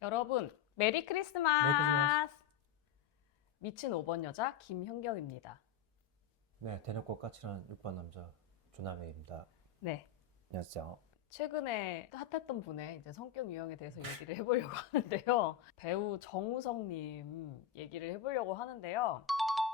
여러분, 메리 메리 크리스마스. 크리스마스! 미친 5번 여자 김현경입니다. 네, 대놓고 까칠한 6번 남자 조남혁입니다. 네, 안녕하세요. 최근에 핫했던 분의 이제 성격 유형에 대해서 얘기를 해보려고 하는데요. 배우 정우성님 얘기를 해보려고 하는데요.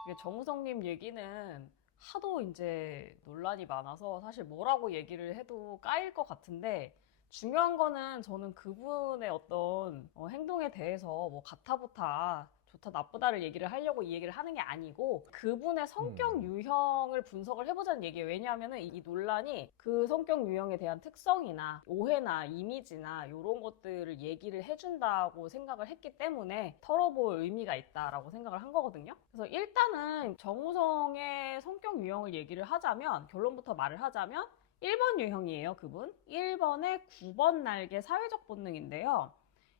이게 정우성님 얘기는 하도 이제 논란이 많아서 사실 뭐라고 얘기를 해도 까일 것 같은데, 중요한 거는 저는 그분의 어떤 행동에 대해서 뭐 가타부타 좋다 나쁘다를 얘기를 하려고 이 얘기를 하는 게 아니고, 그분의 성격 유형을 분석을 해보자는 얘기예요. 왜냐하면 이 논란이 그 성격 유형에 대한 특성이나 오해나 이미지나 이런 것들을 얘기를 해준다고 생각을 했기 때문에 털어볼 의미가 있다라고 생각을 한 거거든요. 그래서 일단은 정우성의 성격 유형을 얘기를 하자면, 결론부터 말을 하자면 1번 유형이에요, 그분. 1번의 9번 날개 사회적 본능인데요.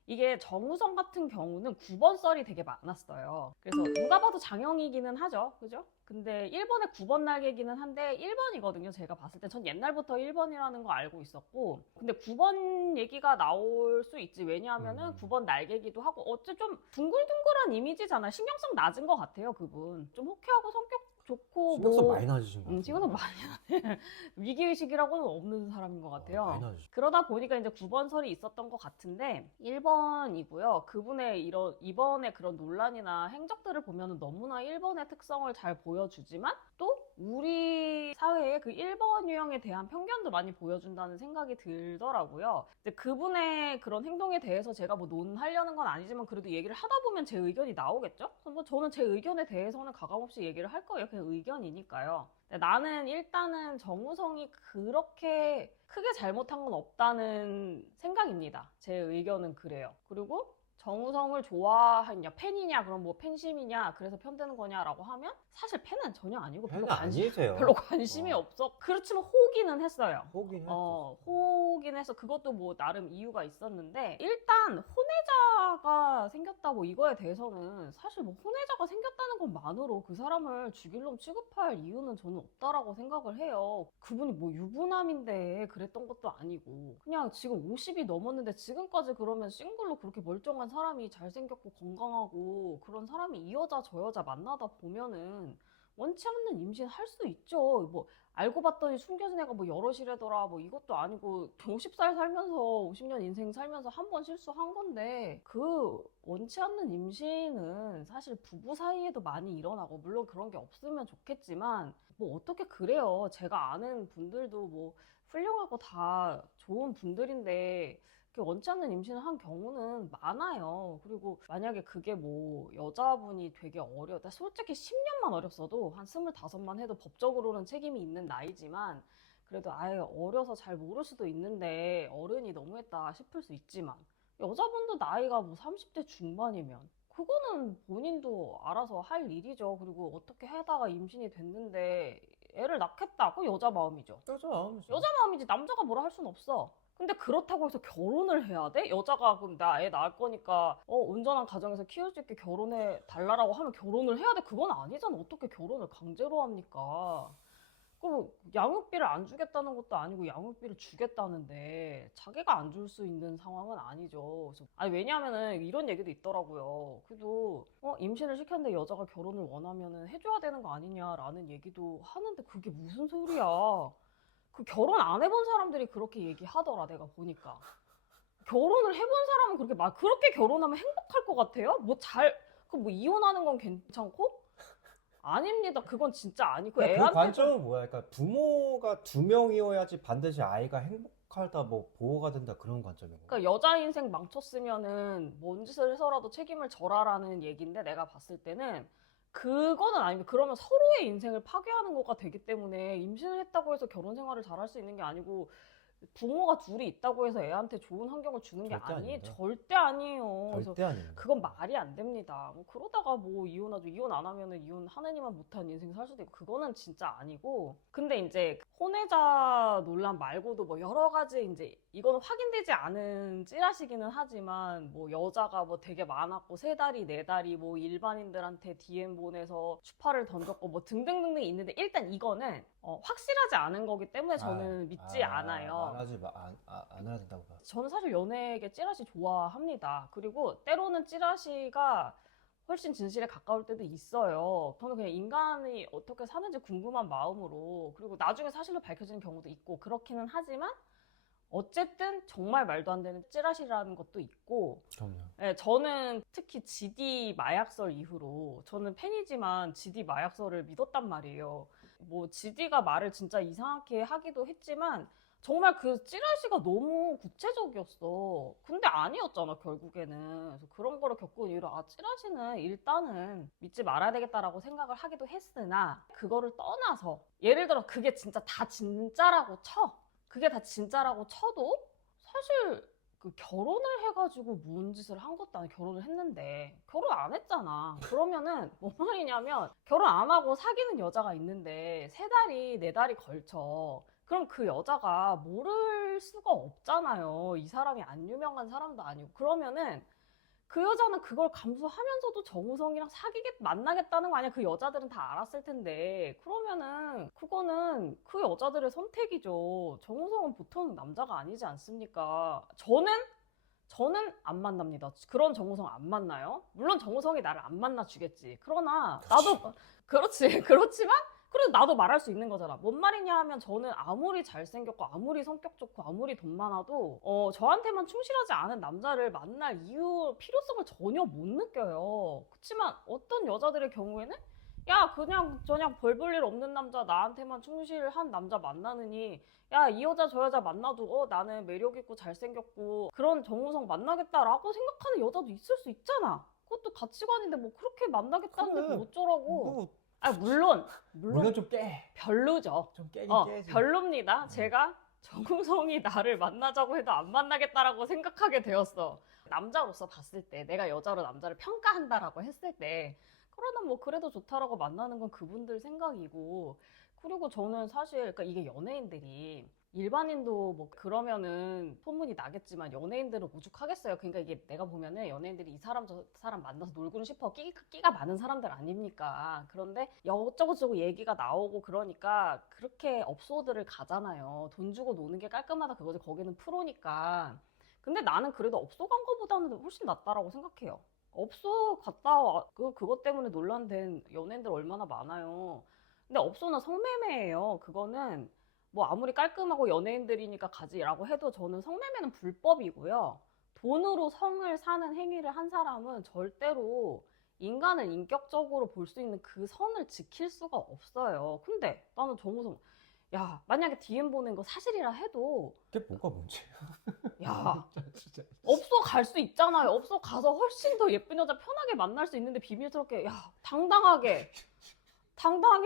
이게 정우성 같은 경우는 9번 썰이 되게 많았어요. 그래서 누가 봐도 장형이기는 하죠. 그죠? 근데 1번의 9번 날개기는 한데 1번이거든요. 제가 봤을 때. 전 옛날부터 1번이라는 거 알고 있었고. 근데 9번 얘기가 나올 수 있지. 왜냐하면은 9번 날개기도 하고, 어째 좀 둥글둥글한 이미지잖아요. 신경성 낮은 것 같아요, 그분. 좀 호쾌하고 성격 좋고 신경성 많이 낮으신 것 같아요. 신경성 많이 나네. 위기의식이라고는 없는 사람인 것 같아요. 많이 낮으신. 그러다 보니까 이제 9번 설이 있었던 것 같은데 1번이고요. 그분의 이번에 그런 논란이나 행적들을 보면 너무나 1번의 특성을 잘 보여주지만, 또 우리 사회의 그 1번 유형에 대한 편견도 많이 보여준다는 생각이 들더라고요. 근데 그분의 그런 행동에 대해서 제가 뭐 논하려는 건 아니지만, 그래도 얘기를 하다 보면 제 의견이 나오겠죠? 그래서 뭐 저는 제 의견에 대해서는 가감없이 얘기를 할 거예요. 그냥 의견이니까요. 나는 일단은 정우성이 그렇게 크게 잘못한 건 없다는 생각입니다. 제 의견은 그래요. 그리고 정우성을 좋아하냐, 팬이냐, 그럼 뭐 팬심이냐, 그래서 편드는 거냐라고 하면 사실 팬은 전혀 아니고 팬은 아니세요. 별로 관심이 없어. 그렇지만 호기는 했어요. 호긴 했죠. 호긴 해서 그것도 뭐 나름 이유가 있었는데, 일단 혼외자가 생겼다고 이거에 대해서는 사실 뭐 혼외자가 생겼다는 것만으로 그 사람을 죽일 놈 취급할 이유는 저는 없다라고 생각을 해요. 그분이 뭐 유부남인데 그랬던 것도 아니고, 그냥 지금 50이 넘었는데 지금까지 그러면 싱글로 그렇게 멀쩡한 사람이 잘생겼고 건강하고 그런 사람이 이 여자 저 여자 만나다 보면은 원치 않는 임신 할 수 있죠. 뭐 알고 봤더니 숨겨진 애가 뭐 여럿이래더라, 뭐 이것도 아니고 50살 살면서 50년 인생 살면서 한 번 실수한 건데, 그 원치 않는 임신은 사실 부부 사이에도 많이 일어나고, 물론 그런 게 없으면 좋겠지만 뭐 어떻게 그래요. 제가 아는 분들도 뭐 훌륭하고 다 좋은 분들인데 원치 않는 임신을 한 경우는 많아요. 그리고 만약에 그게 뭐 여자분이 되게 솔직히 10년만 어렸어도, 한 25만 해도 법적으로는 책임이 있는 나이지만, 그래도 아예 어려서 잘 모를 수도 있는데 어른이 너무했다 싶을 수 있지만, 여자분도 나이가 뭐 30대 중반이면 그거는 본인도 알아서 할 일이죠. 그리고 어떻게 하다가 임신이 됐는데 애를 낳겠다, 그거 여자 마음이죠. 여자 마음이죠. 여자 마음이지 남자가 뭐라 할 순 없어. 근데 그렇다고 해서 결혼을 해야 돼? 여자가 그럼 나 애 낳을 거니까 온전한 가정에서 키울 수 있게 결혼해 달라라고 하면 결혼을 해야 돼? 그건 아니잖아. 어떻게 결혼을 강제로 합니까? 그럼 양육비를 안 주겠다는 것도 아니고 양육비를 주겠다는데 자기가 안 줄 수 있는 상황은 아니죠. 그래서 아니, 왜냐하면은 이런 얘기도 있더라고요. 그래도 임신을 시켰는데 여자가 결혼을 원하면은 해줘야 되는 거 아니냐라는 얘기도 하는데, 그게 무슨 소리야? 그 결혼 안 해본 사람들이 그렇게 얘기하더라, 내가 보니까. 결혼을 해본 사람은 그렇게 결혼하면 행복할 것 같아요? 뭐 이혼하는 건 괜찮고? 아닙니다. 그건 진짜 아니고, 그 애한테. 관점은 뭐야? 그러니까 부모가 2명이어야지 반드시 아이가 행복하다, 뭐 보호가 된다, 그런 관점인 거야. 그러니까 여자 인생 망쳤으면은 뭔 짓을 해서라도 책임을 져라라는 얘기인데, 내가 봤을 때는 그거는 아니고, 그러면 서로의 인생을 파괴하는 거가 되기 때문에, 임신을 했다고 해서 결혼 생활을 잘할 수 있는 게 아니고, 부모가 둘이 있다고 해서 애한테 좋은 환경을 주는 게 절대 아니에요. 절대 아닙니다. 그건 말이 안 됩니다. 뭐 그러다가 뭐 이혼하죠. 이혼 안 하면은 이혼 하느니만 못한 인생 살 수도 있고, 그거는 진짜 아니고. 근데 이제 혼외자 논란 말고도 뭐 여러 가지, 이제 이거는 확인되지 않은 찌라시기는 하지만, 뭐 여자가 뭐 되게 많았고 3다리 4다리 뭐 일반인들한테 DM 보내서 추파를 던졌고 뭐 등등등등 있는데, 일단 이거는 확실하지 않은 거기 때문에 저는 믿지 않아요. 안 해야 된다고 봐. 저는 사실 연예계 찌라시 좋아합니다. 그리고 때로는 찌라시가 훨씬 진실에 가까울 때도 있어요. 저는 그냥 인간이 어떻게 사는지 궁금한 마음으로, 그리고 나중에 사실로 밝혀지는 경우도 있고 그렇기는 하지만 어쨌든 정말 말도 안 되는 찌라시라는 것도 있고. 그럼요. 네, 저는 특히 GD 마약설 이후로, 저는 팬이지만 GD 마약설을 믿었단 말이에요. 뭐 GD가 말을 진짜 이상하게 하기도 했지만 정말 그 찌라시가 너무 구체적이었어. 근데 아니었잖아, 결국에는. 그래서 그런 거를 겪은 이후로, 아, 찌라시는 일단은 믿지 말아야 되겠다라고 생각을 하기도 했으나, 그거를 떠나서, 예를 들어 그게 진짜 다 진짜라고 쳐. 그게 다 진짜라고 쳐도 사실 그 결혼을 해가지고 뭔 짓을 한 것도 아니고, 결혼을 했는데 결혼 안 했잖아. 그러면은 뭔 말이냐면, 결혼 안 하고 사귀는 여자가 있는데 3달이 4달이 걸쳐. 그럼 그 여자가 모를 수가 없잖아요. 이 사람이 안 유명한 사람도 아니고. 그러면은 그 여자는 그걸 감수하면서도 정우성이랑 만나겠다는 거 아니야? 그 여자들은 다 알았을 텐데. 그러면은 그거는 그 여자들의 선택이죠. 정우성은 보통 남자가 아니지 않습니까? 저는 안 만납니다. 그런 정우성 안 만나요. 물론 정우성이 나를 안 만나 주겠지. 그러나 나도 그렇지. 그렇지만 그래도 나도 말할 수 있는 거잖아. 뭔 말이냐 하면, 저는 아무리 잘생겼고 아무리 성격 좋고 아무리 돈 많아도 저한테만 충실하지 않은 남자를 만날 필요성을 전혀 못 느껴요. 그렇지만 어떤 여자들의 경우에는, 야, 그냥 저냥 별 볼 일 없는 남자, 나한테만 충실한 남자 만나느니, 야, 이 여자 저 여자 만나도 나는 매력 있고 잘생겼고 그런 정우성 만나겠다라고 생각하는 여자도 있을 수 있잖아. 그것도 가치관인데 뭐 그렇게 만나겠다는데 그래. 뭐 어쩌라고. 뭐, 아, 물론 좀 깨. 별로죠. 좀 깨긴 깨지. 별로입니다. 제가 정우성이 나를 만나자고 해도 안 만나겠다라고 생각하게 되었어. 남자로서 봤을 때, 내가 여자로 남자를 평가한다라고 했을 때, 그러나 뭐 그래도 좋다라고 만나는 건 그분들 생각이고. 그리고 저는 사실, 그러니까 이게 연예인들이, 일반인도 뭐 그러면은 소문이 나겠지만 연예인들은 오죽하겠어요. 그러니까 이게 내가 보면은 연예인들이 이 사람 저 사람 만나서 놀고는 싶어, 끼가 많은 사람들 아닙니까? 그런데 여쩌고저쩌고 얘기가 나오고 그러니까 그렇게 업소들을 가잖아요. 돈 주고 노는 게 깔끔하다 그거지. 거기는 프로니까. 근데 나는 그래도 업소 간 거보다는 훨씬 낫다라고 생각해요. 업소 갔다 와, 그것 때문에 논란된 연예인들 얼마나 많아요. 근데 업소는 성매매예요. 그거는 뭐 아무리 깔끔하고 연예인들이니까 가지라고 해도 저는 성매매는 불법이고요. 돈으로 성을 사는 행위를 한 사람은 절대로 인간을 인격적으로 볼 수 있는 그 선을 지킬 수가 없어요. 근데 나는 정우성, 야, 만약에 DM 보낸 거 사실이라 해도, 그게 뭐가 문제야? 야, 진짜. 업소 갈 수 있잖아요. 업소 가서 훨씬 더 예쁜 여자 편하게 만날 수 있는데 비밀스럽게, 야, 당당하게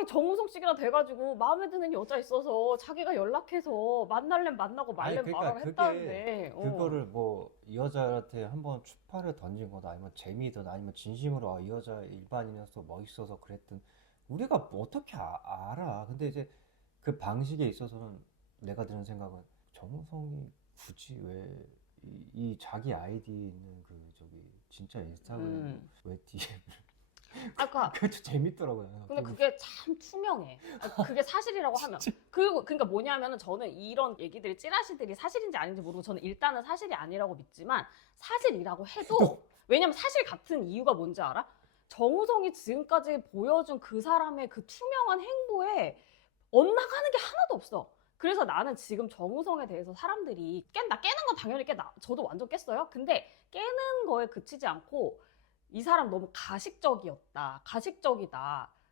정우성 씨가 돼가지고 마음에 드는 여자 있어서 자기가 연락해서 만날래 만나고 말래 그러니까 말을 그게 했다는데. 그거를 뭐 이 여자한테 한번 추파를 던진 거다, 아니면 재미든, 아니면 진심으로 이 여자 일반인이어서 멋있어서 그랬든 우리가 뭐 어떻게 알아. 근데 이제 그 방식에 있어서는 내가 드는 생각은, 정우성이 굳이 왜 이 자기 아이디 있는 그 저기 진짜 인스타그램 왜 DM을 아까 그게 좀 재밌더라고요. 근데 그게 참 투명해. 그게 사실이라고 하면. 그리고 그러니까 뭐냐면은, 저는 이런 얘기들이 찌라시들이 사실인지 아닌지 모르고, 저는 일단은 사실이 아니라고 믿지만, 사실이라고 해도, 왜냐면 사실 같은 이유가 뭔지 알아? 정우성이 지금까지 보여준 그 사람의 그 투명한 행보에 엇나가는 게 하나도 없어. 그래서 나는 지금 정우성에 대해서 사람들이 깨는 건 당연히 저도 완전 깼어요. 근데 깨는 거에 그치지 않고, 이 사람 너무 가식적이다,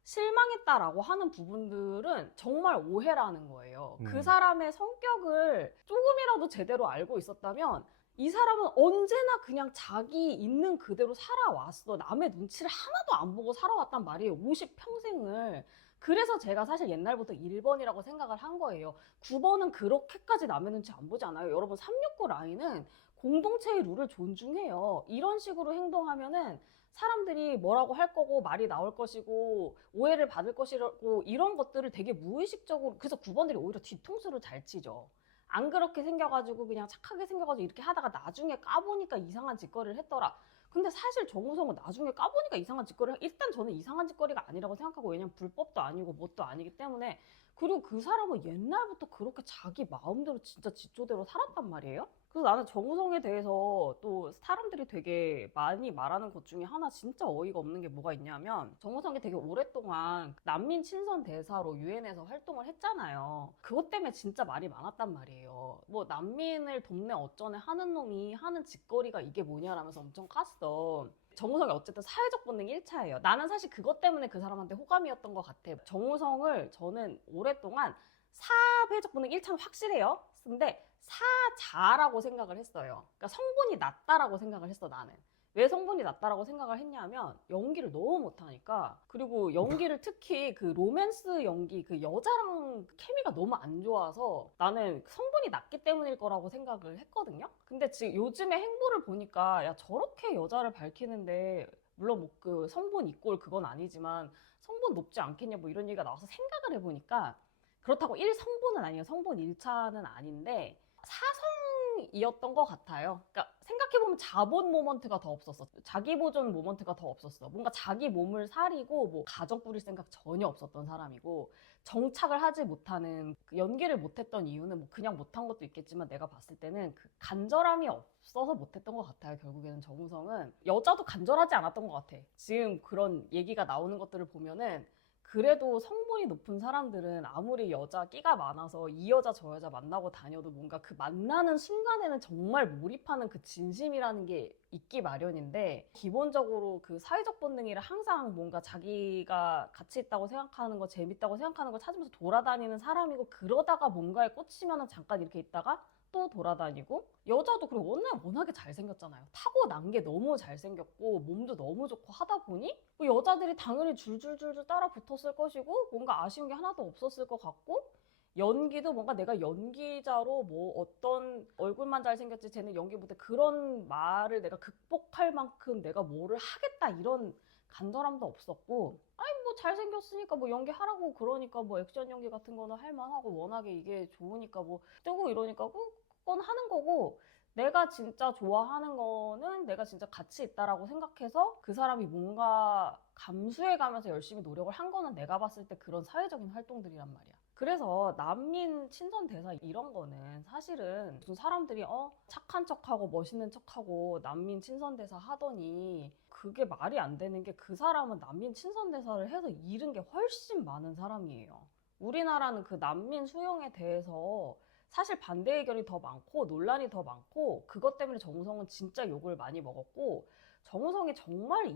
실망했다라고 하는 부분들은 정말 오해라는 거예요. 그 사람의 성격을 조금이라도 제대로 알고 있었다면, 이 사람은 언제나 그냥 자기 있는 그대로 살아왔어. 남의 눈치를 하나도 안 보고 살아왔단 말이에요. 50평생을. 그래서 제가 사실 옛날부터 1번이라고 생각을 한 거예요. 9번은 그렇게까지 남의 눈치 안 보지 않아요. 여러분, 369 라인은 공동체의 룰을 존중해요. 이런 식으로 행동하면은 사람들이 뭐라고 할 거고, 말이 나올 것이고, 오해를 받을 것이고, 이런 것들을 되게 무의식적으로, 그래서 9번들이 오히려 뒤통수를 잘 치죠. 안 그렇게 생겨가지고 그냥 착하게 생겨가지고 이렇게 하다가 나중에 까보니까 이상한 짓거리를 했더라. 근데 사실 정우성은 나중에 까보니까 이상한 짓거리를, 일단 저는 이상한 짓거리가 아니라고 생각하고, 왜냐면 불법도 아니고 뭣도 아니기 때문에 그리고 그 사람은 옛날부터 그렇게 자기 마음대로 진짜 지조대로 살았단 말이에요. 그래서 나는 정우성에 대해서 또 사람들이 되게 많이 말하는 것 중에 하나 진짜 어이가 없는 게 뭐가 있냐면, 정우성이 되게 오랫동안 난민 친선 대사로 유엔에서 활동을 했잖아요. 그것 때문에 진짜 말이 많았단 말이에요. 뭐 난민을 돕네 어쩌네 하는 놈이 하는 짓거리가 이게 뭐냐라면서 엄청 깠어. 정우성이 어쨌든 사회적 본능 1차예요. 나는 사실 그것 때문에 그 사람한테 호감이었던 것 같아. 정우성을 저는 오랫동안 사회적 본능 1차는 확실해요. 근데 사자라고 생각을 했어요. 그러니까 성분이 낮다라고 생각을 했어, 나는. 왜 성분이 낮다라고 생각을 했냐면 연기를 너무 못하니까. 그리고 연기를 특히 그 로맨스 연기, 그 여자랑 케미가 너무 안 좋아서 나는 성분이 낮기 때문일 거라고 생각을 했거든요. 근데 지금 요즘의 행보를 보니까 야, 저렇게 여자를 밝히는데, 물론 뭐 그 성분 이꼴 그건 아니지만 성분 높지 않겠냐 뭐 이런 얘기가 나와서 생각을 해보니까, 그렇다고 1성분은 아니에요. 성분 1차는 아닌데 사성이었던 것 같아요. 그러니까 생각해보면 자본 모먼트가 더 없었어. 자기 보존 모먼트가 더 없었어. 뭔가 자기 몸을 사리고 뭐 가정 꾸릴 생각 전혀 없었던 사람이고, 정착을 하지 못하는, 그 연기를 못했던 이유는 뭐 그냥 못한 것도 있겠지만 내가 봤을 때는 그 간절함이 없어서 못했던 것 같아요. 결국에는 정우성은 여자도 간절하지 않았던 것 같아. 지금 그런 얘기가 나오는 것들을 보면은 그래도 성분이 높은 사람들은 아무리 여자 끼가 많아서 이 여자 저 여자 만나고 다녀도 뭔가 그 만나는 순간에는 정말 몰입하는 그 진심이라는 게 있기 마련인데, 기본적으로 그 사회적 본능이라 항상 뭔가 자기가 가치 있다고 생각하는 거, 재밌다고 생각하는 걸 찾으면서 돌아다니는 사람이고, 그러다가 뭔가에 꽂히면 잠깐 이렇게 있다가 또 돌아다니고, 여자도 그리고 워낙에 잘생겼잖아요. 타고난 게 너무 잘생겼고 몸도 너무 좋고 하다 보니 뭐 여자들이 당연히 줄줄줄줄 따라 붙었을 것이고, 뭔가 아쉬운 게 하나도 없었을 것 같고, 연기도 뭔가 내가 연기자로 뭐 어떤 얼굴만 잘생겼지 쟤는 연기 못해 그런 말을 내가 극복할 만큼 내가 뭐를 하겠다 이런 간절함도 없었고, 아니 뭐 잘생겼으니까 뭐 연기하라고 그러니까 뭐 액션 연기 같은 거는 할만하고 워낙에 이게 좋으니까 뭐 뜨고 이러니까 그건 하는 거고, 내가 진짜 좋아하는 거는 내가 진짜 가치 있다라고 생각해서 그 사람이 뭔가 감수해가면서 열심히 노력을 한 거는 내가 봤을 때 그런 사회적인 활동들이란 말이야. 그래서 난민 친선 대사 이런 거는 사실은 무슨 사람들이 착한 척하고 멋있는 척하고 난민 친선 대사 하더니, 그게 말이 안 되는 게 그 사람은 난민 친선 대사를 해서 잃은 게 훨씬 많은 사람이에요. 우리나라는 그 난민 수용에 대해서 사실 반대 의견이 더 많고 논란이 더 많고, 그것 때문에 정우성은 진짜 욕을 많이 먹었고, 정우성이 정말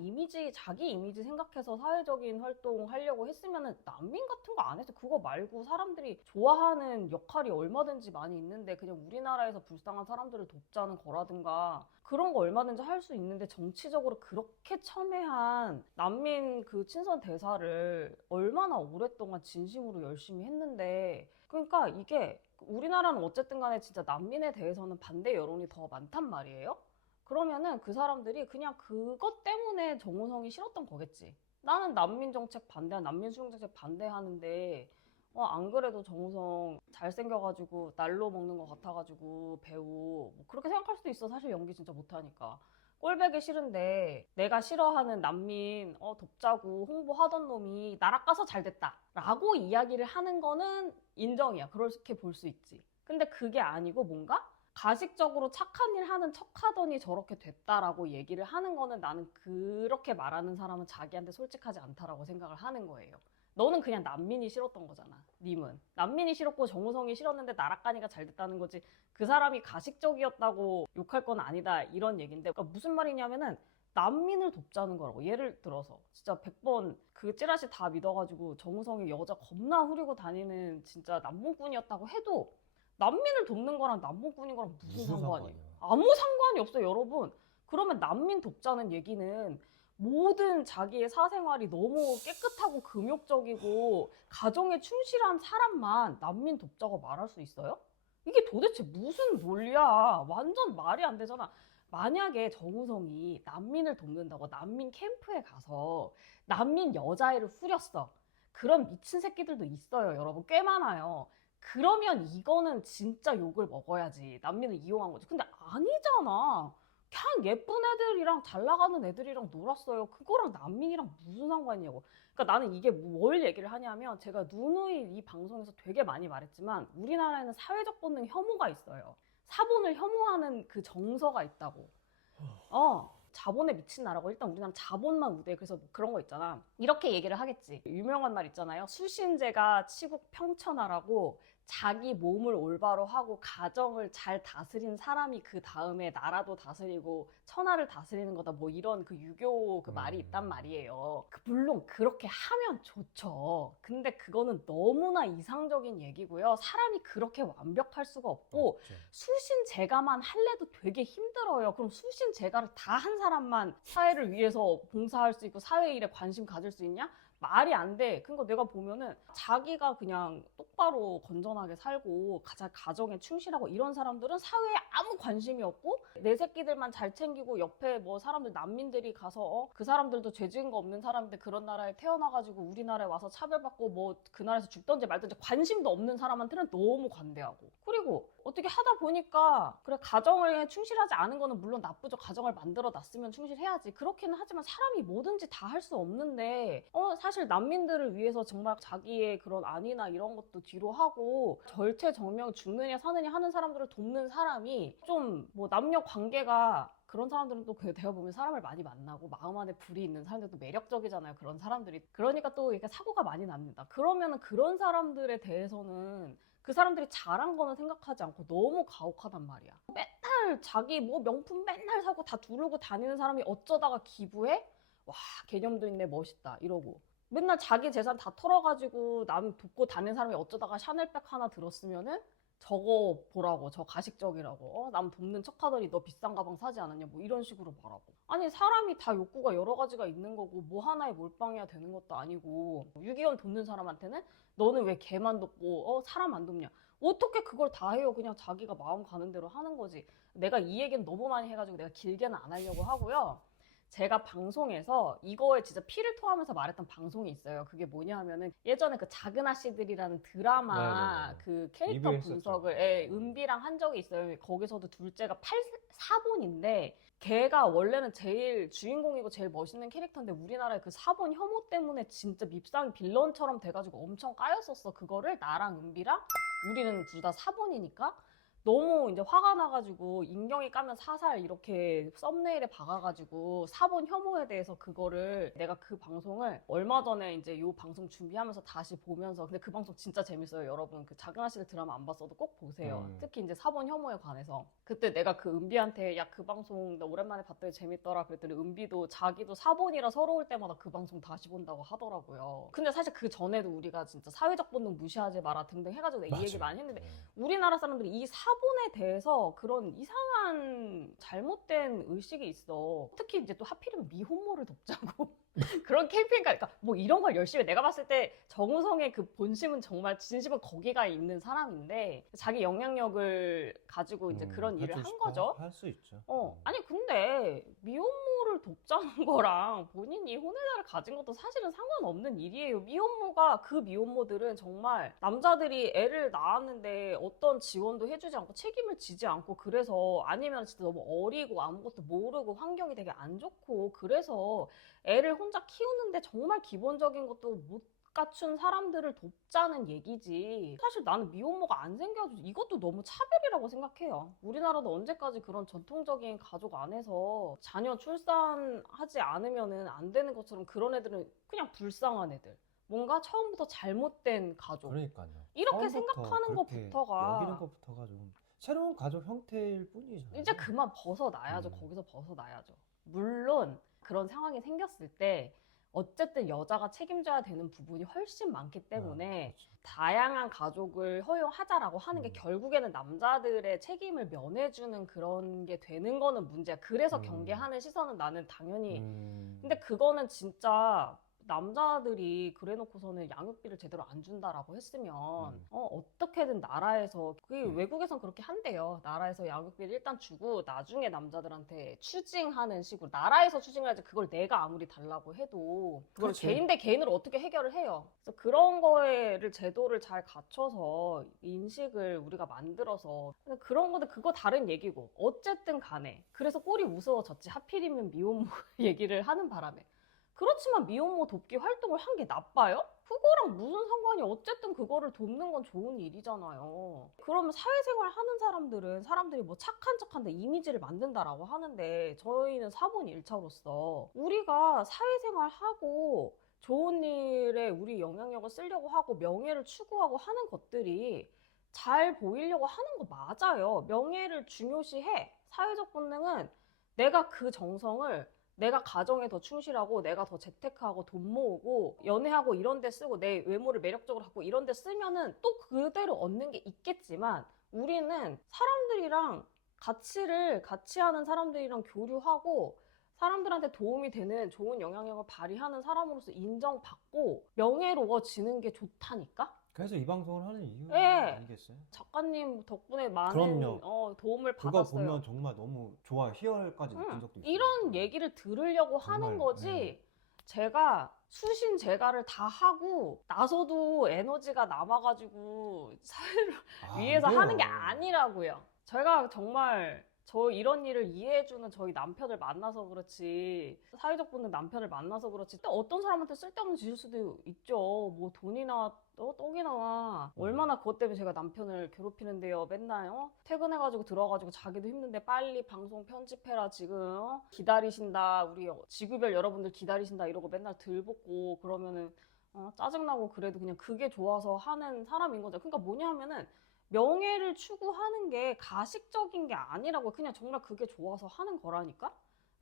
자기 이미지 생각해서 사회적인 활동 하려고 했으면은 난민 같은 거 안 해서, 그거 말고 사람들이 좋아하는 역할이 얼마든지 많이 있는데 그냥 우리나라에서 불쌍한 사람들을 돕자는 거라든가 그런 거 얼마든지 할 수 있는데, 정치적으로 그렇게 첨예한 난민 그 친선 대사를 얼마나 오랫동안 진심으로 열심히 했는데, 그러니까 이게 우리나라는 어쨌든 간에 진짜 난민에 대해서는 반대 여론이 더 많단 말이에요. 그러면은 그 사람들이 그냥 그것 때문에 정우성이 싫었던 거겠지. 나는 난민 정책 반대한, 난민 수용 정책 반대하는데 안 그래도 정우성 잘생겨가지고 날로 먹는 것 같아가지고 배우 뭐 그렇게 생각할 수도 있어. 사실 연기 진짜 못하니까. 꼴배기 싫은데 내가 싫어하는 난민 돕자고 홍보하던 놈이 나락 가서 잘 됐다 라고 이야기를 하는 거는 인정이야. 그렇게 볼 수 있지. 근데 그게 아니고 뭔가 가식적으로 착한 일 하는 척 하더니 저렇게 됐다라고 얘기를 하는 거는, 나는 그렇게 말하는 사람은 자기한테 솔직하지 않다라고 생각을 하는 거예요. 너는 그냥 난민이 싫었던 거잖아. 님은 난민이 싫었고 정우성이 싫었는데 나락가니까 잘 됐다는 거지, 그 사람이 가식적이었다고 욕할 건 아니다 이런 얘기인데, 그러니까 무슨 말이냐면은 난민을 돕자는 거라고. 예를 들어서 진짜 100번 그 찌라시 다 믿어가지고 정우성이 여자 겁나 후리고 다니는 진짜 남봉꾼이었다고 해도, 난민을 돕는 거랑 남봉꾼인 거랑 무슨 상관이에요? 상관이야. 아무 상관이 없어요, 여러분. 그러면 난민 돕자는 얘기는 모든 자기의 사생활이 너무 깨끗하고 금욕적이고 가정에 충실한 사람만 난민 돕자고 말할 수 있어요? 이게 도대체 무슨 논리야? 완전 말이 안 되잖아. 만약에 정우성이 난민을 돕는다고 난민 캠프에 가서 난민 여자애를 후렸어. 그런 미친 새끼들도 있어요, 여러분. 꽤 많아요. 그러면 이거는 진짜 욕을 먹어야지. 난민을 이용한 거지. 근데 아니잖아. 그냥 예쁜 애들이랑 잘 나가는 애들이랑 놀았어요. 그거랑 난민이랑 무슨 상관이냐고. 그러니까 나는 이게 뭘 얘기를 하냐면 제가 누누이 이 방송에서 되게 많이 말했지만 우리나라에는 사회적 본능 혐오가 있어요. 사본을 혐오하는 그 정서가 있다고. 자본에 미친 나라고 일단 우리나라는 자본만 우대. 그래서 뭐 그런 거 있잖아. 이렇게 얘기를 하겠지. 유명한 말 있잖아요. 수신제가 치국 평천하라고 자기 몸을 올바로 하고 가정을 잘 다스린 사람이 그 다음에 나라도 다스리고 천하를 다스리는 거다. 뭐 이런 그 유교 그 말이 있단 말이에요. 물론 그렇게 하면 좋죠. 근데 그거는 너무나 이상적인 얘기고요. 사람이 그렇게 완벽할 수가 없고 없죠. 수신 제가만 할래도 되게 힘들어요. 그럼 수신 제가를 다 한 사람만 사회를 위해서 봉사할 수 있고 사회 일에 관심 가질 수 있냐? 말이 안 돼. 그러니까 내가 보면은 자기가 그냥 똑바로 건전하게 살고 가정에 충실하고 이런 사람들은 사회에 아무 관심이 없고 내 새끼들만 잘 챙기고 옆에 뭐 사람들 난민들이 가서 그 사람들도 죄 지은 거 없는 사람인데 그런 나라에 태어나가지고 우리나라에 와서 차별받고 뭐 그 나라에서 죽던지 말던지 관심도 없는 사람한테는 너무 관대하고 그리고 어떻게 하다 보니까 그래 가정에 충실하지 않은 거는 물론 나쁘죠. 가정을 만들어 놨으면 충실해야지. 그렇기는 하지만 사람이 뭐든지 다 할 수 없는데 사실 난민들을 위해서 정말 자기의 그런 안위나 이런 것도 뒤로 하고 절체절명 죽느냐 사느냐 하는 사람들을 돕는 사람이 좀 뭐 남녀 관계가 그런 사람들은 또 내가 보면 사람을 많이 만나고 마음 안에 불이 있는 사람들도 매력적이잖아요. 그런 사람들이. 그러니까 또 이렇게 사고가 많이 납니다. 그러면은 그런 사람들에 대해서는 그 사람들이 잘한 거는 생각하지 않고 너무 가혹하단 말이야. 맨날 자기 뭐 명품 맨날 사고 다 두르고 다니는 사람이 어쩌다가 기부해? 와, 개념도 있네, 멋있다 이러고. 맨날 자기 재산 다 털어가지고 남 돕고 다니는 사람이 어쩌다가 샤넬백 하나 들었으면은 저거 보라고, 저 가식적이라고, 남 돕는 척하더니 너 비싼 가방 사지 않았냐, 뭐 이런 식으로 말하고. 아니, 사람이 다 욕구가 여러 가지가 있는 거고, 뭐 하나에 몰빵해야 되는 것도 아니고, 유기견 돕는 사람한테는 너는 왜 개만 돕고, 사람 안 돕냐. 어떻게 그걸 다 해요? 그냥 자기가 마음 가는 대로 하는 거지. 내가 이 얘기는 너무 많이 해가지고 내가 길게는 안 하려고 하고요. 제가 방송에서 이거에 진짜 피를 토하면서 말했던 방송이 있어요. 그게 뭐냐 하면은 예전에 그 작은 아씨들이라는 드라마 네네네. 그 캐릭터 리뷰했었죠. 분석을 은비랑 한 적이 있어요. 거기서도 둘째가 4본인데 걔가 원래는 제일 주인공이고 제일 멋있는 캐릭터인데 우리나라의 그 4본 혐오 때문에 진짜 밉상 빌런처럼 돼가지고 엄청 까였었어. 그거를 나랑 은비랑 우리는 둘 다 4본이니까 너무 이제 화가 나가지고 인경이 까면 사살 이렇게 썸네일에 박아가지고 사본 혐오에 대해서 그거를 내가 그 방송을 얼마 전에 이제 요 방송 준비하면서 다시 보면서 근데 그 방송 진짜 재밌어요. 여러분 그 작은 아씨들 드라마 안 봤어도 꼭 보세요. 특히 이제 사본 혐오에 관해서 그때 내가 그 은비한테 야 그 방송 나 오랜만에 봤더니 재밌더라 그랬더니 은비도 자기도 사본이라 서러울 때마다 그 방송 다시 본다고 하더라고요. 근데 사실 그 전에도 우리가 진짜 사회적 본능 무시하지 마라 등등 해가지고 내가 이 얘기 많이 했는데 우리나라 사람들이 이 사본에 대해서 그런 이상한 잘못된 의식이 있어. 특히 이제 또 하필이면 미혼모를 돕자고 그런 캠페인까지. 그러니까 뭐 이런 걸 열심히 내가 봤을 때 정우성의 그 본심은 정말 진심은 거기가 있는 사람인데 자기 영향력을 가지고 이제 그런 일을 한 거죠. 할 수 있죠. 아니 근데 미혼모를 돕자는 거랑 본인이 혼외자를 가진 것도 사실은 상관없는 일이에요. 미혼모가 그 미혼모들은 정말 남자들이 애를 낳았는데 어떤 지원도 해주지 않고 책임을 지지 않고 그래서 아니면 진짜 너무 어리고 아무것도 모르고 환경이 되게 안 좋고 그래서 애를 혼자 키우는데 정말 기본적인 것도 못 갖춘 사람들을 돕자는 얘기지. 사실 나는 미혼모가 안 생겨도 이것도 너무 차별이라고 생각해요. 우리나라도 언제까지 그런 전통적인 가족 안에서 자녀 출산하지 않으면은 안 되는 것처럼 그런 애들은 그냥 불쌍한 애들. 뭔가 처음부터 잘못된 가족. 그러니까요. 이렇게 처음부터 생각하는 그렇게 것부터가 여기는 것부터가 좀 새로운 가족 형태일 뿐이잖아요. 이제 그만 벗어나야죠. 거기서 벗어나야죠. 물론 그런 상황이 생겼을 때 어쨌든 여자가 책임져야 되는 부분이 훨씬 많기 때문에 그렇죠. 다양한 가족을 허용하자라고 하는 게 결국에는 남자들의 책임을 면해주는 그런 게 되는 거는 문제야. 그래서 경계하는 시선은 나는 당연히 근데 그거는 진짜 남자들이 그래놓고서는 양육비를 제대로 안 준다라고 했으면 음. 어떻게든 나라에서 그게 외국에선 그렇게 한대요. 나라에서 양육비를 일단 주고 나중에 남자들한테 추징하는 식으로 나라에서 추징을 하지 그걸 내가 아무리 달라고 해도 그걸 그렇지. 개인 대 개인으로 어떻게 해결을 해요. 그래서 그런 거를 제도를 잘 갖춰서 인식을 우리가 만들어서 근데 그런 건데 그거 다른 얘기고 어쨌든 간에 그래서 꼴이 무서워졌지. 하필이면 미혼모 얘기를 하는 바람에 그렇지만 미혼모 돕기 활동을 한 게 나빠요? 그거랑 무슨 상관이 어쨌든 그거를 돕는 건 좋은 일이잖아요. 그러면 사회생활 하는 사람들은 사람들이 뭐 착한 척한데 이미지를 만든다라고 하는데 저희는 사본 일차로서 우리가 사회생활 하고 좋은 일에 우리 영향력을 쓰려고 하고 명예를 추구하고 하는 것들이 잘 보이려고 하는 거 맞아요. 명예를 중요시해. 사회적 본능은 내가 그 정성을 내가 가정에 더 충실하고 내가 더 재테크하고 돈 모으고 연애하고 이런 데 쓰고 내 외모를 매력적으로 갖고 이런 데 쓰면은 또 그대로 얻는 게 있겠지만 우리는 사람들이랑 가치를 같이 하는 사람들이랑 교류하고 사람들한테 도움이 되는 좋은 영향력을 발휘하는 사람으로서 인정받고 명예로워지는 게 좋다니까? 그래서 이 방송을 하는 이유 예. 아니겠어요? 작가님 덕분에 많은 그럼요. 도움을 그거 받았어요. 보면 정말 너무 좋아. 희열까지 느낀 적도 있어요. 이런 얘기를 들으려고 하는 정말, 거지. 네. 제가 수신 제가를 다 하고 나서도 에너지가 남아가지고 사회를 위해서 안 돼요. 하는 게 아니라고요. 제가 정말 저 이런 일을 이해해주는 저희 남편을 만나서 그렇지 사회적 분들 남편을 만나서 그렇지 또 어떤 사람한테 쓸데없는 짓일 수도 있죠. 뭐 돈이나 떡이나 얼마나 그것 때문에 제가 남편을 괴롭히는데요. 맨날 퇴근해가지고 들어가지고 자기도 힘든데 빨리 방송 편집해라 지금 기다리신다 우리 지구별 여러분들 기다리신다 이러고 맨날 들붙고 그러면은 짜증나고 그래도 그냥 그게 좋아서 하는 사람인 거죠. 그러니까 뭐냐면은 명예를 추구하는 게 가식적인 게 아니라고 그냥 정말 그게 좋아서 하는 거라니까?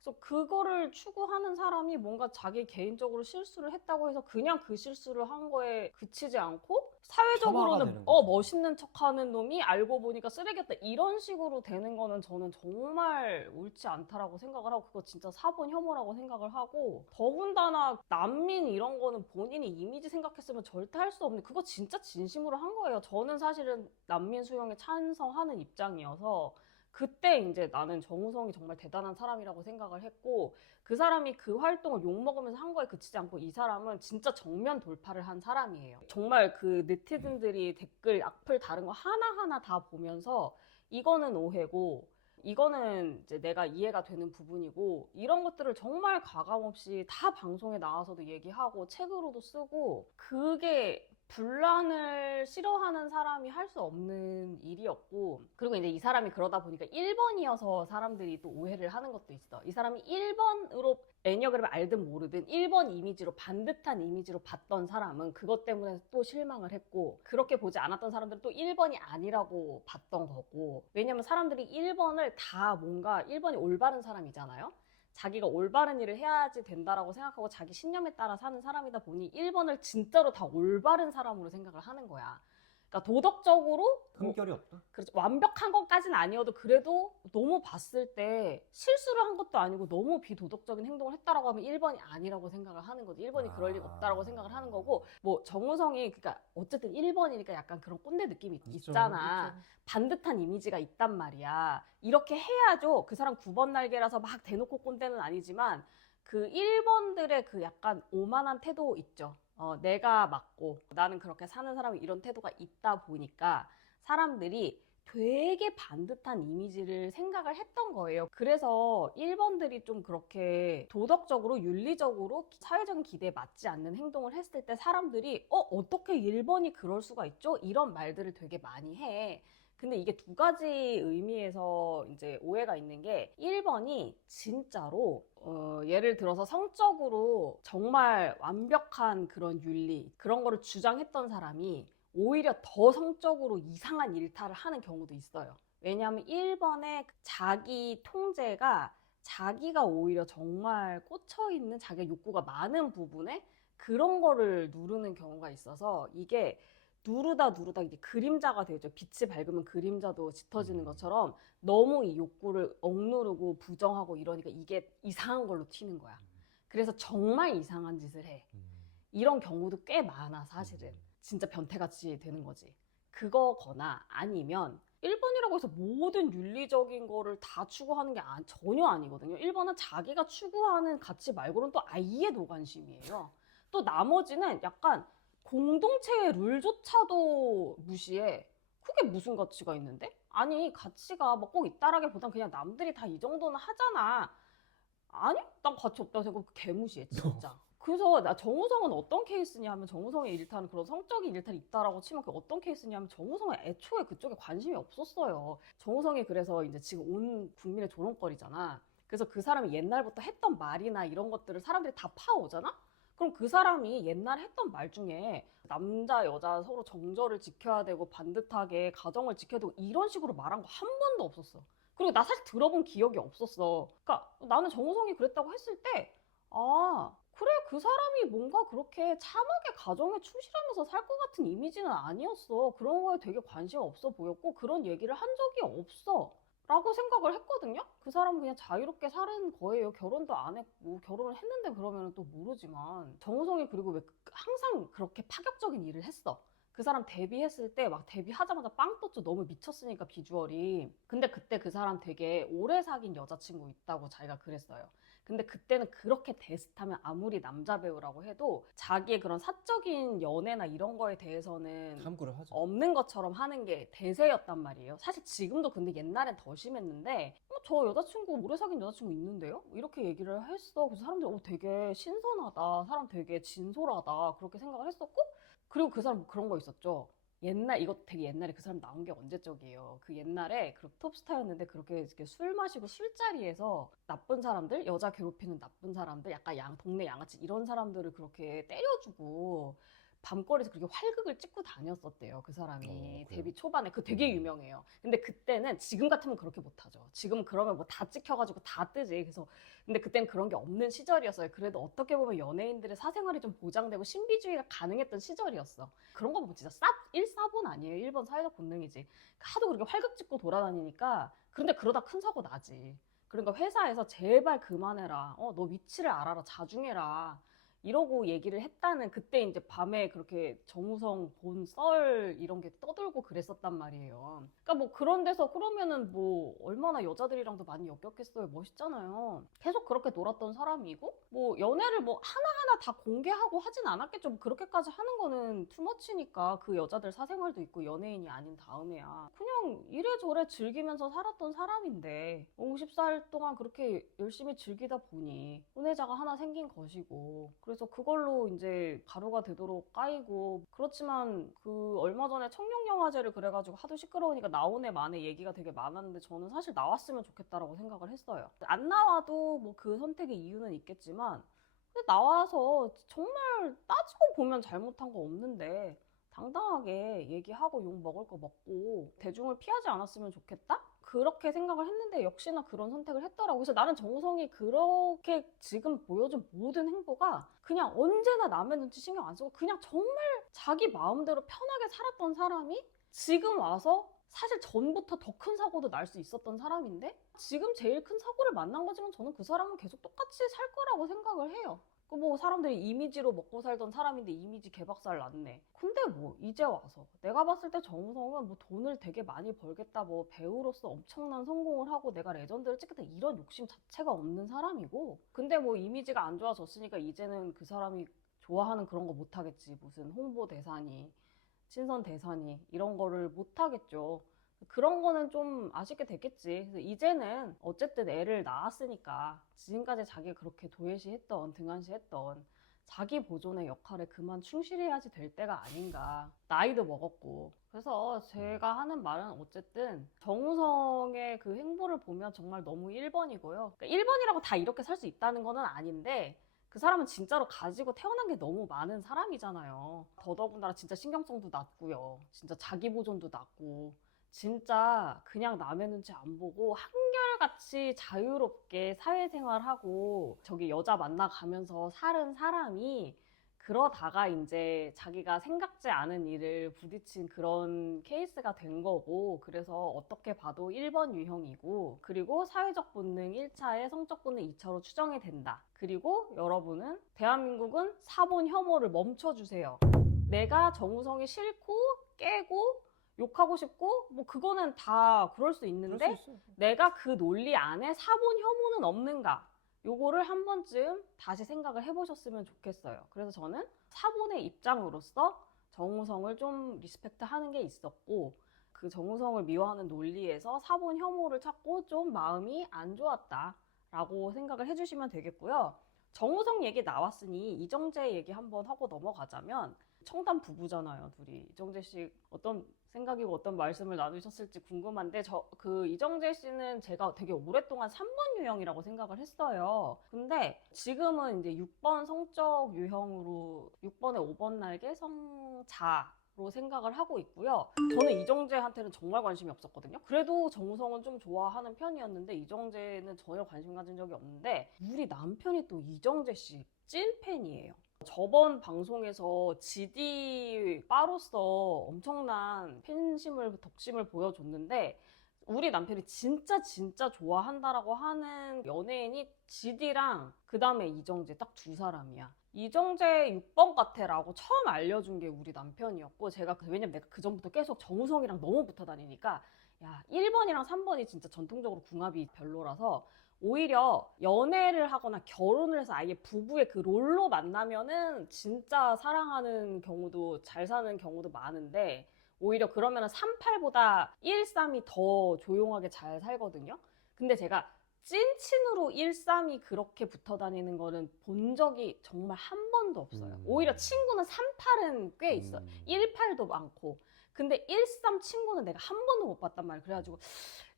그래서 그거를 추구하는 사람이 뭔가 자기 개인적으로 실수를 했다고 해서 그냥 그 실수를 한 거에 그치지 않고 폄하가 사회적으로는 되는 거죠. 멋있는 척하는 놈이 알고 보니까 쓰레기였다 이런 식으로 되는 거는 저는 정말 옳지 않다라고 생각을 하고 그거 진짜 사본 혐오라고 생각을 하고 더군다나 난민 이런 거는 본인이 이미지 생각했으면 절대 할 수 없는 그거 진짜 진심으로 한 거예요. 저는 사실은 난민 수용에 찬성하는 입장이어서 그때 이제 나는 정우성이 정말 대단한 사람이라고 생각을 했고 그 사람이 그 활동을 욕먹으면서 한 거에 그치지 않고 이 사람은 진짜 정면 돌파를 한 사람이에요. 정말 그 네티즌들이 댓글 악플 다른 거 하나하나 다 보면서 이거는 오해고 이거는 이제 내가 이해가 되는 부분이고 이런 것들을 정말 과감없이 다 방송에 나와서도 얘기하고 책으로도 쓰고 그게 분란을 싫어하는 사람이 할 수 없는 일이었고 그리고 이제 이 사람이 그러다 보니까 1번이어서 사람들이 또 오해를 하는 것도 있어. 이 사람이 1번으로 애니어그램을 알든 모르든 1번 이미지로 반듯한 이미지로 봤던 사람은 그것 때문에 또 실망을 했고 그렇게 보지 않았던 사람들은 또 1번이 아니라고 봤던 거고 왜냐면 사람들이 1번을 다 뭔가 1번이 올바른 사람이잖아요. 자기가 올바른 일을 해야지 된다라고 생각하고 자기 신념에 따라 사는 사람이다 보니 1번을 진짜로 다 올바른 사람으로 생각을 하는 거야. 그러니까 도덕적으로 흠결이 없다. 그렇죠. 완벽한 것까지는 아니어도 그래도 너무 봤을 때 실수를 한 것도 아니고 너무 비도덕적인 행동을 했다라고 하면 1번이 아니라고 생각을 하는 거지. 1번이 그럴 리가 없다라고 생각을 하는 거고 뭐 정우성이 그러니까 어쨌든 1번이니까 약간 그런 꼰대 느낌이 있죠, 있잖아. 있죠. 반듯한 이미지가 있단 말이야. 이렇게 해야죠. 그 사람 9번 날개라서 막 대놓고 꼰대는 아니지만 그 1번들의 그 약간 오만한 태도 있죠. 내가 맞고 나는 그렇게 사는 사람이 이런 태도가 있다 보니까 사람들이 되게 반듯한 이미지를 생각을 했던 거예요. 그래서 1번들이 좀 그렇게 도덕적으로 윤리적으로 사회적인 기대에 맞지 않는 행동을 했을 때 사람들이 어떻게 1번이 그럴 수가 있죠? 이런 말들을 되게 많이 해. 근데 이게 두 가지 의미에서 이제 오해가 있는 게 1번이 진짜로 예를 들어서 성적으로 정말 완벽한 그런 윤리 그런 거를 주장했던 사람이 오히려 더 성적으로 이상한 일탈을 하는 경우도 있어요. 왜냐하면 1번의 자기 통제가 자기가 오히려 정말 꽂혀있는 자기가 욕구가 많은 부분에 그런 거를 누르는 경우가 있어서 이게 누르다 이게 그림자가 되죠. 빛이 밝으면 그림자도 짙어지는 것처럼 너무 이 욕구를 억누르고 부정하고 이러니까 이게 이상한 걸로 튀는 거야. 그래서 정말 이상한 짓을 해. 이런 경우도 꽤 많아, 사실은. 진짜 변태같이 되는 거지. 그거거나 아니면 1번이라고 해서 모든 윤리적인 거를 다 추구하는 게 전혀 아니거든요. 1번은 자기가 추구하는 가치 말고는 또 아예 노관심이에요. 또 나머지는 약간 공동체의 룰조차도 무시해. 그게 무슨 가치가 있는데? 아니, 가치가 뭐 꼭 있다라기보단 그냥 남들이 다 이 정도는 하잖아. 아니? 난 가치 없다고 생각하고 개무시해, 진짜. 그래서 나 정우성은 어떤 케이스냐 하면 정우성의 일탈은 그런 성적인 일탈이 있다라고 치면 그 어떤 케이스냐 하면 정우성은 애초에 그쪽에 관심이 없었어요. 정우성이 그래서 이제 지금 온 국민의 조롱거리잖아. 그래서 그 사람이 옛날부터 했던 말이나 이런 것들을 사람들이 다 파오잖아? 그럼 그 사람이 옛날에 했던 말 중에 남자, 여자 서로 정절을 지켜야 되고 반듯하게 가정을 지켜야 되고 이런 식으로 말한 거 한 번도 없었어. 그리고 나 사실 들어본 기억이 없었어. 그러니까 나는 정우성이 그랬다고 했을 때, 아, 그래, 그 사람이 뭔가 그렇게 참하게 가정에 충실하면서 살 것 같은 이미지는 아니었어. 그런 거에 되게 관심 없어 보였고, 그런 얘기를 한 적이 없어. 라고 생각을 했거든요? 그 사람은 그냥 자유롭게 사는 거예요. 결혼도 안 했고, 결혼을 했는데 그러면 또 모르지만. 정우성이 그리고 왜 항상 그렇게 파격적인 일을 했어. 그 사람 데뷔했을 때 막 데뷔하자마자 빵 떴죠. 너무 미쳤으니까 비주얼이. 근데 그때 그 사람 되게 오래 사귄 여자친구 있다고 자기가 그랬어요. 근데 그때는 그렇게 데스타면 아무리 남자 배우라고 해도 자기의 그런 사적인 연애나 이런 거에 대해서는 함구를 하죠. 없는 것처럼 하는 게 대세였단 말이에요. 사실 지금도 근데 옛날엔 더 심했는데 저 여자친구 오래 사귄 여자친구 있는데요? 이렇게 얘기를 했어. 그래서 사람들이 되게 신선하다. 사람 되게 진솔하다. 그렇게 생각을 했었고 그리고 그 사람 그런 거 있었죠. 이거 되게 옛날에 그 사람 나온 게 언제적이에요. 그 옛날에 그 톱스타였는데 그렇게 이렇게 술 마시고 술자리에서 나쁜 사람들, 여자 괴롭히는 나쁜 사람들, 약간 동네 양아치 이런 사람들을 그렇게 때려주고 밤거리에서 그렇게 활극을 찍고 다녔었대요. 그 사람이 그래요? 데뷔 초반에 그 되게 유명해요. 근데 그때는 지금 같으면 그렇게 못하죠. 지금 그러면 뭐 다 찍혀가지고 다 뜨지. 그래서 근데 그때는 그런 게 없는 시절이었어요. 그래도 어떻게 보면 연예인들의 사생활이 좀 보장되고 신비주의가 가능했던 시절이었어. 그런 거 보면 진짜 1사본 아니에요. 1번 사회적 본능이지. 하도 그렇게 활극 찍고 돌아다니니까 그런데 그러다 큰 사고 나지. 그러니까 회사에서 제발 그만해라. 너 위치를 알아라. 자중해라. 이러고 얘기를 했다는 그때 이제 밤에 그렇게 정우성 본 썰 이런 게 떠들고 그랬었단 말이에요. 그러니까 뭐 그런 데서 그러면은 뭐 얼마나 여자들이랑도 많이 엮였겠어요. 멋있잖아요. 계속 그렇게 놀았던 사람이고 뭐 연애를 뭐 하나하나 다 공개하고 하진 않았겠죠. 뭐 그렇게까지 하는 거는 투머치니까 그 여자들 사생활도 있고 연예인이 아닌 다음에야 그냥 이래저래 즐기면서 살았던 사람인데 50살 동안 그렇게 열심히 즐기다 보니 혼외자가 하나 생긴 것이고 그래서 그걸로 이제 가루가 되도록 까이고 그렇지만 그 얼마 전에 청룡영화제를 그래가지고 하도 시끄러우니까 나오네 마네 얘기가 되게 많았는데 저는 사실 나왔으면 좋겠다라고 생각을 했어요. 안 나와도 뭐 그 선택의 이유는 있겠지만 근데 나와서 정말 따지고 보면 잘못한 거 없는데 당당하게 얘기하고 욕 먹을 거 먹고 대중을 피하지 않았으면 좋겠다? 그렇게 생각을 했는데 역시나 그런 선택을 했더라고. 그래서 나는 정우성이 그렇게 지금 보여준 모든 행보가 그냥 언제나 남의 눈치 신경 안 쓰고 그냥 정말 자기 마음대로 편하게 살았던 사람이 지금 와서 사실 전부터 더 큰 사고도 날 수 있었던 사람인데 지금 제일 큰 사고를 만난 거지만 저는 그 사람은 계속 똑같이 살 거라고 생각을 해요. 그 뭐 사람들이 이미지로 먹고 살던 사람인데 이미지 개박살 났네. 근데 뭐 이제 와서 내가 봤을 때 정우성은 뭐 돈을 되게 많이 벌겠다 뭐 배우로서 엄청난 성공을 하고 내가 레전드를 찍겠다 이런 욕심 자체가 없는 사람이고 근데 뭐 이미지가 안 좋아졌으니까 이제는 그 사람이 좋아하는 그런 거 못하겠지. 무슨 홍보 대사니 친선 대사니 이런 거를 못하겠죠. 그런 거는 좀 아쉽게 됐겠지. 그래서 이제는 어쨌든 애를 낳았으니까 지금까지 자기가 그렇게 도외시했던 등한시했던 자기 보존의 역할에 그만 충실해야지 될 때가 아닌가. 나이도 먹었고. 그래서 제가 하는 말은 어쨌든 정우성의 그 행보를 보면 정말 너무 1번이고요. 그러니까 1번이라고 다 이렇게 살 수 있다는 거는 아닌데 그 사람은 진짜로 가지고 태어난 게 너무 많은 사람이잖아요. 더더군다나 진짜 신경성도 낮고요. 진짜 자기 보존도 낮고 진짜 그냥 남의 눈치 안 보고 한결같이 자유롭게 사회생활하고 저기 여자 만나가면서 사는 사람이 그러다가 이제 자기가 생각지 않은 일을 부딪힌 그런 케이스가 된 거고, 그래서 어떻게 봐도 1번 유형이고, 그리고 사회적 본능 1차에 성적 본능 2차로 추정이 된다. 그리고 여러분은 대한민국은 4본 혐오를 멈춰주세요. 내가 정우성이 싫고 깨고 욕하고 싶고 뭐 그거는 다 그럴 수 있는데, 그럴 수 있어. 내가 그 논리 안에 4본 혐오는 없는가? 요거를 한 번쯤 다시 생각을 해보셨으면 좋겠어요. 그래서 저는 4본의 입장으로서 정우성을 좀 리스펙트 하는 게 있었고, 그 정우성을 미워하는 논리에서 4본 혐오를 찾고 좀 마음이 안 좋았다라고 생각을 해주시면 되겠고요. 정우성 얘기 나왔으니 이정재 얘기 한번 하고 넘어가자면, 청담 부부잖아요, 둘이. 이정재 씨 어떤 생각이고 어떤 말씀을 나누셨을지 궁금한데, 그 이정재 씨는 제가 되게 오랫동안 3번 유형이라고 생각을 했어요. 근데 지금은 이제 6번 성적 유형으로 6번에 5번 날개 성자로 생각을 하고 있고요. 저는 이정재한테는 정말 관심이 없었거든요. 그래도 정우성은 좀 좋아하는 편이었는데 이정재는 전혀 관심 가진 적이 없는데, 우리 남편이 또 이정재 씨 찐팬이에요. 저번 방송에서 GD 바로서 엄청난 팬심을, 덕심을 보여줬는데, 우리 남편이 진짜 좋아한다라고 하는 연예인이 GD랑 그 다음에 이정재, 딱 두 사람이야. 이정재 6번 같아라고 처음 알려준 게 우리 남편이었고, 제가 왜냐면 내가 그 전부터 계속 정우성이랑 너무 붙어 다니니까, 야, 1번이랑 3번이 진짜 전통적으로 궁합이 별로라서 오히려 연애를 하거나 결혼을 해서 아예 부부의 그 롤로 만나면은 진짜 사랑하는 경우도, 잘 사는 경우도 많은데, 오히려 그러면은 38보다 113이 더 조용하게 잘 살거든요. 근데 제가 찐친으로 113이 그렇게 붙어 다니는 거는 본 적이 정말 한 번도 없어요. 오히려 친구는 38은 꽤 있어요. 18도 많고. 근데 13 친구는 내가 한 번도 못 봤단 말이야. 그래가지고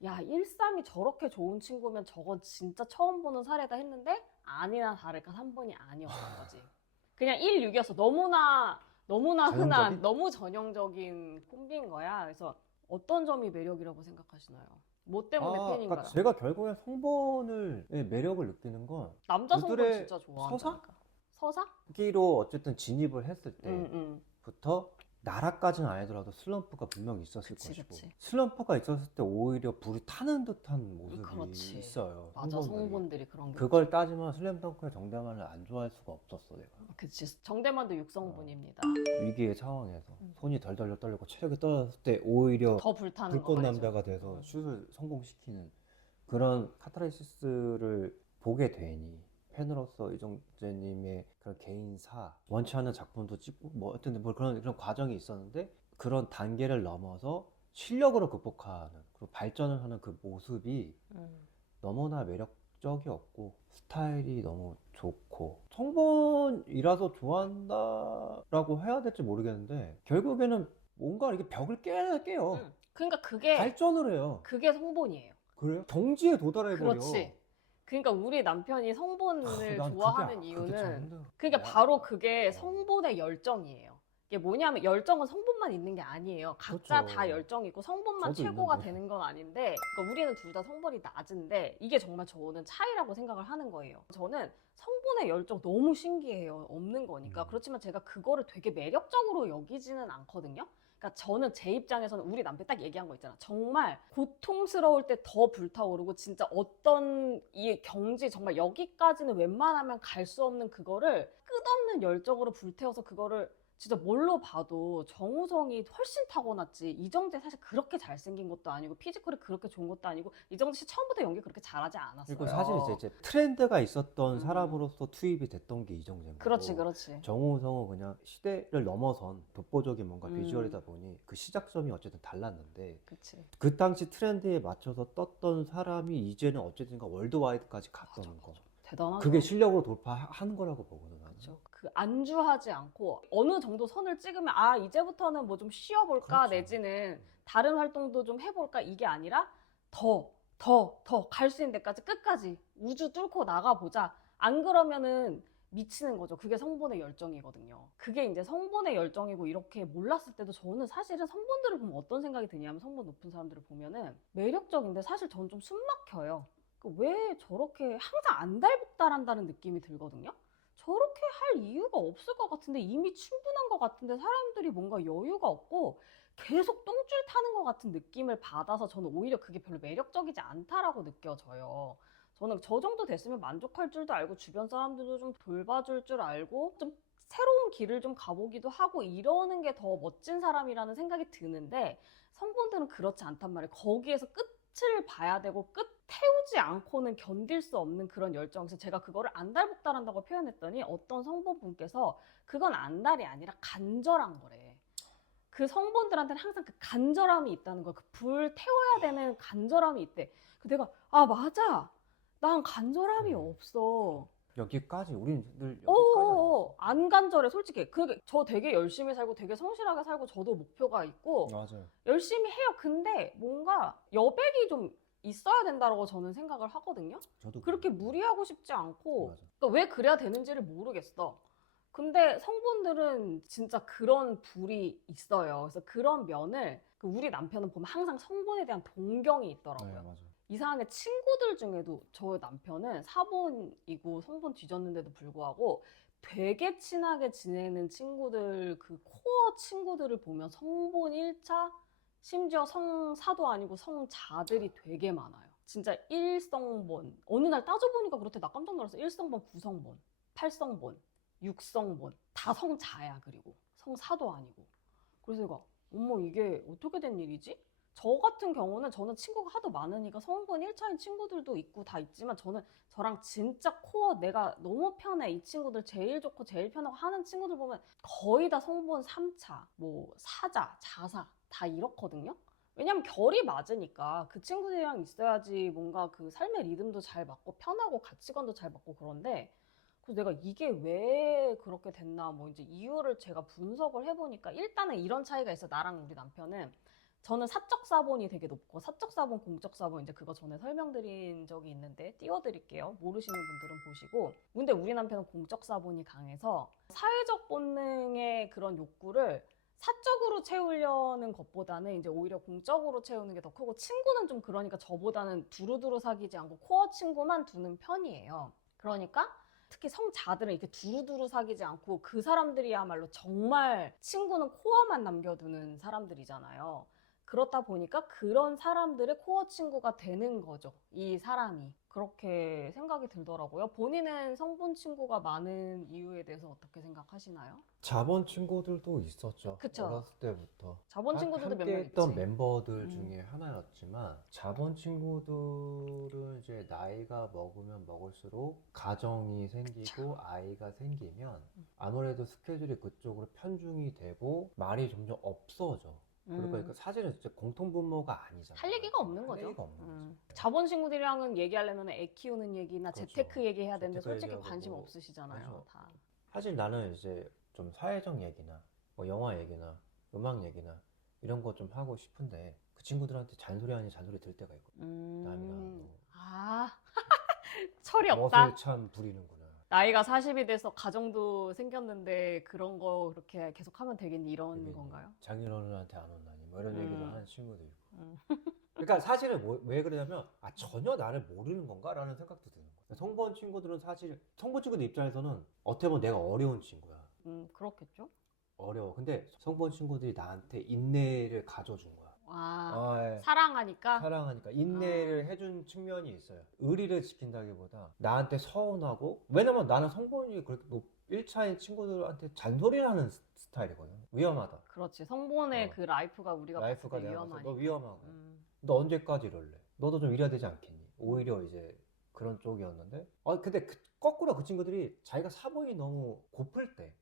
야, 13이 저렇게 좋은 친구면 저건 진짜 처음 보는 사례다 했는데, 아니나 다를까 3번이 아니었던 거지. 그냥 16이어서 너무나 흔한, 전형적인? 너무 전형적인 콤비인 거야. 그래서 어떤 점이 매력이라고 생각하시나요? 뭐 때문에 팬인가요? 그러니까 제가 결국엔 성본의 매력을 느끼는 건 남자 성분 그들의 진짜 좋아한다니까. 서사? 기로 어쨌든 진입을 했을 응. 때부터 나라까지는 아니더라도 슬럼프가 분명히 있었을 그치, 것이고, 그치. 슬럼프가 있었을 때 오히려 불이 타는 듯한 모습이 그렇지. 있어요. 맞아, 성본들이. 성분들이 그런 게 그걸 따지면 슬램덩크의 정대만을 안 좋아할 수가 없었어, 내가. 있죠. 그치. 정대만도 육성분입니다. 위기의 상황에서 손이 덜덜 떨리고 체력이 떨어졌을 때 오히려 더 불타는 불꽃 거 말이죠. 남자가 돼서 슛을 성공시키는 그런 카타르시스를 보게 되니, 팬으로서 이정재님의 그런 개인사, 원치 않는 작품도 찍고 뭐 어쨌든 뭐 그런 과정이 있었는데, 그런 단계를 넘어서 실력으로 극복하는, 그리고 발전을 하는 그 모습이 너무나 매력적이었고, 스타일이 너무 좋고, 성본이라서 좋아한다라고 해야 될지 모르겠는데, 결국에는 뭔가 이렇게 벽을 깨요. 그러니까 그게 발전을 해요. 그게 성본이에요. 그래요? 경지에 도달해버려. 그렇지. 그러니까 우리 남편이 성본을 난 좋아하는 그게 이유는, 참 힘들어. 그러니까 바로 그게 성본의 열정이에요. 이게 뭐냐면, 열정은 성본만 있는 게 아니에요. 각자 그렇죠. 다 열정이 있고 성본만 저도 최고가 있는데. 되는 건 아닌데, 그러니까 우리는 둘 다 성본이 낮은데, 이게 정말 저는 차이라고 생각을 하는 거예요. 저는 성본의 열정 너무 신기해요. 없는 거니까. 그렇지만 제가 그거를 되게 매력적으로 여기지는 않거든요. 그러니까 저는 제 입장에서는 우리 남편 딱 얘기한 거 있잖아. 정말 고통스러울 때 더 불타오르고, 진짜 어떤 이 경지, 정말 여기까지는 웬만하면 갈 수 없는 그거를 끝없는 열정으로 불태워서, 그거를 진짜 뭘로 봐도 정우성이 훨씬 타고났지. 이정재 사실 그렇게 잘생긴 것도 아니고 피지컬이 그렇게 좋은 것도 아니고, 이정재 씨 처음부터 연기 그렇게 잘하지 않았어요. 그리고 사실 이제 트렌드가 있었던 사람으로서 투입이 됐던 게 이정재인 거고, 그렇지. 정우성은 그냥 시대를 넘어선 독보적인 뭔가 음. 비주얼이다 보니 그 시작점이 어쨌든 달랐는데, 그치. 그 당시 트렌드에 맞춰서 떴던 사람이 이제는 어쨌든가 월드와이드까지 갔던 거. 대단하죠. 그게 실력으로 돌파한 거라고 보거든, 나는. 그렇죠. 그 안주하지 않고 어느 정도 선을 찍으면, 아, 이제부터는 뭐 좀 쉬어볼까, 그렇죠. 내지는 다른 활동도 좀 해볼까, 이게 아니라 더 갈 수 있는 데까지 끝까지 우주 뚫고 나가보자. 안 그러면은 미치는 거죠. 그게 성본의 열정이거든요. 그게 이제 성본의 열정이고, 이렇게 몰랐을 때도 저는 사실은 성본들을 보면 어떤 생각이 드냐면, 성본 높은 사람들을 보면은 매력적인데 사실 저는 좀 숨 막혀요. 왜 저렇게 항상 안달복달한다는 느낌이 들거든요. 저렇게 할 이유가 없을 것 같은데 이미 충분한 것 같은데 사람들이 뭔가 여유가 없고 계속 똥줄 타는 것 같은 느낌을 받아서 저는 오히려 그게 별로 매력적이지 않다라고 느껴져요. 저는 저 정도 됐으면 만족할 줄도 알고 주변 사람들도 좀 돌봐줄 줄 알고 좀 새로운 길을 좀 가보기도 하고 이러는 게 더 멋진 사람이라는 생각이 드는데 성분들은 그렇지 않단 말이에요. 거기에서 끝을 봐야 되고 끝 태우지 않고는 견딜 수 없는 그런 열정. 그래서 제가 그거를 안달복달한다고 표현했더니 어떤 성분분께서 그건 안달이 아니라 간절한 거래. 그 성분들한테는 항상 그 간절함이 있다는 거야. 그 불 태워야 되는 간절함이 있대. 그 내가 아 맞아. 난 간절함이 없어. 여기까지 우린 늘 여기까지 안 간절해 솔직히. 그게 저 되게 열심히 살고 되게 성실하게 살고 저도 목표가 있고 맞아요. 열심히 해요. 근데 뭔가 여백이 좀 있어야 된다고 저는 생각을 하거든요. 저도 그렇게 그래요. 무리하고 싶지 않고 맞아. 그러니까 왜 그래야 되는지를 모르겠어. 근데 성분들은 진짜 그런 불이 있어요. 그래서 그런 면을 우리 남편은 보면 항상 성분에 대한 동경이 네, 있더라고요. 맞아. 이상하게 친구들 중에도 저희 남편은 사본이고 성분 뒤졌는데도 불구하고 되게 친하게 지내는 친구들 그 코어 친구들을 보면 성본 1차 심지어 성사도 아니고 성자들이 되게 많아요. 진짜 1성본 어느 날 따져보니까 그렇대. 나 깜짝 놀랐어. 1성본, 9성본, 8성본, 6성본 다 성자야. 그리고 성사도 아니고. 그래서 내가 어머 이게 어떻게 된 일이지? 저 같은 경우는 저는 친구가 하도 많으니까 성분 1차인 친구들도 있고 다 있지만 저는 저랑 진짜 코어 내가 너무 편해 이 친구들 제일 좋고 제일 편하고 하는 친구들 보면 거의 다 성분 3차 뭐 사자 자사 다 이렇거든요. 왜냐면 결이 맞으니까 그 친구들이랑 있어야지 뭔가 그 삶의 리듬도 잘 맞고 편하고 가치관도 잘 맞고 그런데 그래서 내가 이게 왜 그렇게 됐나 뭐 이제 이유를 제가 분석을 해보니까 일단은 이런 차이가 있어. 나랑 우리 남편은 저는 사적 사본이 되게 높고 사적 사본, 공적 사본 이제 그거 전에 설명드린 적이 있는데 띄워드릴게요. 모르시는 분들은 보시고. 근데 우리 남편은 공적 사본이 강해서 사회적 본능의 그런 욕구를 사적으로 채우려는 것보다는 이제 오히려 공적으로 채우는 게 더 크고 친구는 좀 그러니까 저보다는 두루두루 사귀지 않고 코어 친구만 두는 편이에요. 그러니까 특히 성자들은 이렇게 두루두루 사귀지 않고 그 사람들이야말로 정말 친구는 코어만 남겨두는 사람들이잖아요. 그렇다 보니까 그런 사람들의 코어 친구가 되는 거죠. 이 사람이. 그렇게 생각이 들더라고요. 본인은 성분 친구가 많은 이유에 대해서 어떻게 생각하시나요? 자본 친구들도 있었죠. 그쵸. 어렸을 때부터. 자본 친구들도 몇 함께 명 했던 있지. 멤버들 중에 하나였지만 자본 친구들은 이제 나이가 먹으면 먹을수록 가정이 생기고 아이가 생기면 아무래도 스케줄이 그쪽으로 편중이 되고 말이 점점 없어져. 그러니까 사실은 진짜 공통분모가 아니잖아. 할 얘기가 없는 거죠. 할 얘기가 없는 거죠. 자본 친구들이랑은 얘기하려면 애 키우는 얘기나 그렇죠. 재테크 얘기해야 되는데 재테크 솔직히 얘기하고 관심 뭐, 없으시잖아요. 그렇죠. 다. 사실 나는 이제 좀 사회적 얘기나 뭐 영화 얘기나 음악 얘기나 이런 거 좀 하고 싶은데 그 친구들한테 잔소리 아닌 잔소리 들 때가 있거든. 남이랑 아, 철이 너 없다. 멋을 참 부리는구나. 나이가 40이 돼서 가정도 생겼는데 그런 거 그렇게 계속 하면 되겠니 이런 되겠니? 건가요? 장인어른한테 안 혼나니 뭐 이런 얘기를 하는 친구도 있고. 음. 그러니까 사실은 왜 그러냐면 전혀 나를 모르는 건가? 라는 생각도 드는 거야. 성본 친구들은 사실 성본 친구들 입장에서는 어떻게 보면 내가 어려운 친구야. 그렇겠죠. 어려워. 근데 성본 친구들이 나한테 인내를 가져준 거야. 아, 예. 사랑하니까. 사랑하니까 인내를 해준 측면이 있어요. 의리를 지킨다기보다 나한테 서운하고, 왜냐면 나는 성본이 그렇게 1차인 친구들한테 잔소리를 하는 스타일이거든. 위험하다. 그렇지. 성본의 그 라이프가 우리가 봤을 라이프가 때 내가 봤을 때 위험하니까. 너 위험하고 너 언제까지 이럴래? 너도 좀 이래야 되지 않겠니? 오히려 이제 그런 쪽이었는데 근데 거꾸로 그 친구들이 자기가 사본이 너무 고플 때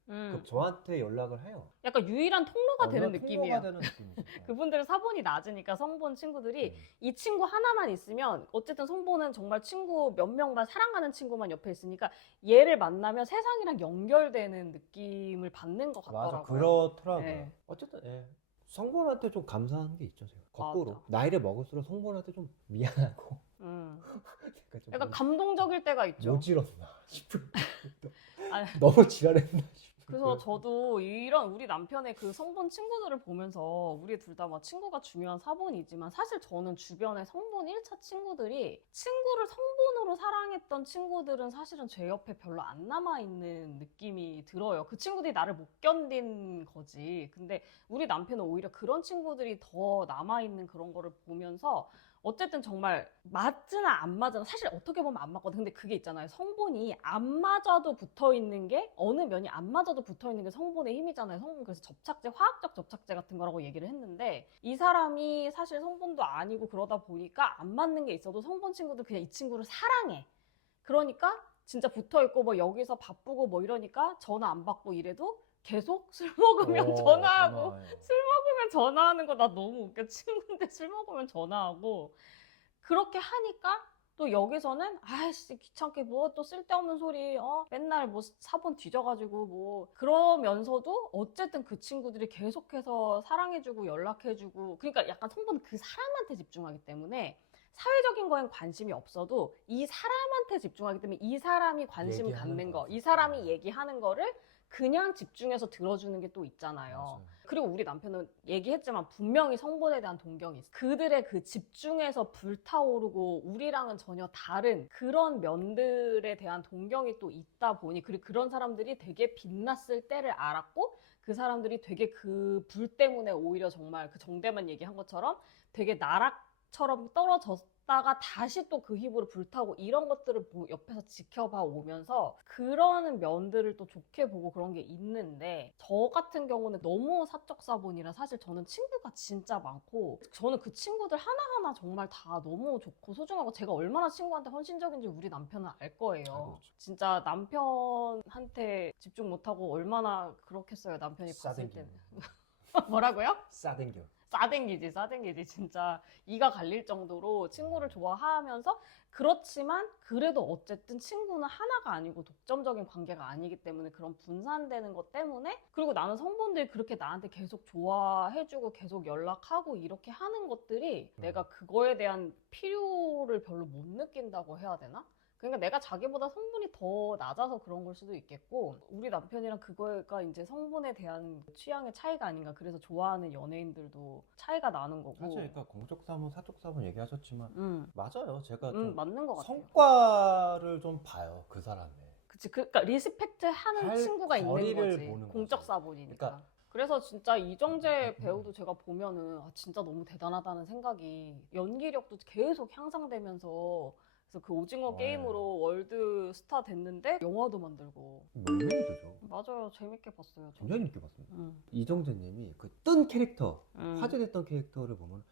저한테 연락을 해요. 약간 유일한 통로가 되는 느낌이에요. 통로가 되는 느낌이죠. 그분들은 사본이 낮으니까 성본 친구들이 이 친구 하나만 있으면 어쨌든 성본은 정말 친구 몇 명만 사랑하는 친구만 옆에 있으니까 얘를 만나면 세상이랑 연결되는 느낌을 받는 것 같더라고요. 맞아, 그렇더라고요. 네. 어쨌든 성본한테 좀 감사한 게 있죠, 제가. 거꾸로 맞아. 나이를 먹을수록 성본한테 좀 미안하고 약간 감동적일 때가 있죠. 모질었나 싶은 아니, 너무 지랄했나 싶은 그래서 저도 이런 우리 남편의 그 성분 친구들을 보면서 우리 둘 다 막 친구가 중요한 사본이지만 사실 저는 주변에 성분 1차 친구들이 친구를 성분으로 사랑했던 친구들은 사실은 제 옆에 별로 안 남아있는 느낌이 들어요. 그 친구들이 나를 못 견딘 거지. 근데 우리 남편은 오히려 그런 친구들이 더 남아있는 그런 거를 보면서 어쨌든 정말 맞으나 안 맞으나 사실 어떻게 보면 안 맞거든. 근데 그게 있잖아요. 성분이 안 맞아도 붙어 있는 게 어느 면이 안 맞아도 붙어 있는 게 성분의 힘이잖아요. 성분 그래서 접착제, 화학적 접착제 같은 거라고 얘기를 했는데 이 사람이 사실 성분도 아니고 그러다 보니까 안 맞는 게 있어도 성분 친구들 그냥 이 친구를 사랑해. 그러니까 진짜 붙어 있고 뭐 여기서 바쁘고 뭐 이러니까 전화 안 받고 이래도 계속 술 먹으면 전화하고 술 먹으면 전화하는 거 나 너무 웃겨. 친구인데 술 먹으면 전화하고 그렇게 하니까 또 여기서는 아이씨 귀찮게 뭐 또 쓸데없는 소리 맨날 뭐 사본 뒤져가지고 뭐 그러면서도 어쨌든 그 친구들이 계속해서 사랑해주고 연락해주고 그러니까 약간 성분은 그 사람한테 집중하기 때문에 사회적인 거엔 관심이 없어도 이 사람한테 집중하기 때문에 이 사람이 관심 갖는 거, 이 사람이 얘기하는 거를 그냥 집중해서 들어주는 게 또 있잖아요. 맞아요. 그리고 우리 남편은 얘기했지만 분명히 성분에 대한 동경이 있어. 그들의 그 집중해서 불타오르고 우리랑은 전혀 다른 그런 면들에 대한 동경이 또 있다 보니 그리고 그런 사람들이 되게 빛났을 때를 알았고 그 사람들이 되게 그 불 때문에 오히려 정말 그 정대만 얘기한 것처럼 되게 나락처럼 떨어졌다가 다시 또 그 힘으로 불타고 이런 것들을 옆에서 지켜봐 오면서 그런 면들을 또 좋게 보고 그런 게 있는데 저 같은 경우는 너무 사적 사본이라 사실 저는 친구가 진짜 많고 저는 그 친구들 하나하나 정말 다 너무 좋고 소중하고 제가 얼마나 친구한테 헌신적인지 우리 남편은 알 거예요. 진짜 남편한테 집중 못하고 얼마나 그렇겠어요. 남편이 봤을 때는. 뭐라고요? 싸댕겨. 싸댕기지 진짜 이가 갈릴 정도로 친구를 좋아하면서 그렇지만 그래도 어쨌든 친구는 하나가 아니고 독점적인 관계가 아니기 때문에 그런 분산되는 것 때문에 그리고 나는 성분들이 그렇게 나한테 계속 좋아해주고 계속 연락하고 이렇게 하는 것들이 내가 그거에 대한 필요를 별로 못 느낀다고 해야 되나? 그러니까 내가 자기보다 성분이 더 낮아서 그런 걸 수도 있겠고 우리 남편이랑 그거가 이제 성분에 대한 취향의 차이가 아닌가 그래서 좋아하는 연예인들도 차이가 나는 거고 사실 그러니까 공적 사본, 사적 사본 얘기하셨지만 맞아요. 제가 좀 맞는 것 같아요. 성과를 좀 봐요. 그 사람의. 그치 그러니까 리스펙트 하는 친구가 있는 거리를 거지 보는 공적 거지. 사본이니까 그러니까 그래서 진짜 이정재 배우도 제가 보면은 아, 진짜 너무 대단하다는 생각이 연기력도 계속 향상되면서 그래서 그 오징어 게임으로 월드 스타 됐는데 영화도 만들고 멜로디죠. 맞아요 재밌게 봤어요 저는. 굉장히 재밌게 봤습니다. 이정재님이 그 뜬 캐릭터, 화제됐던 캐릭터를 보면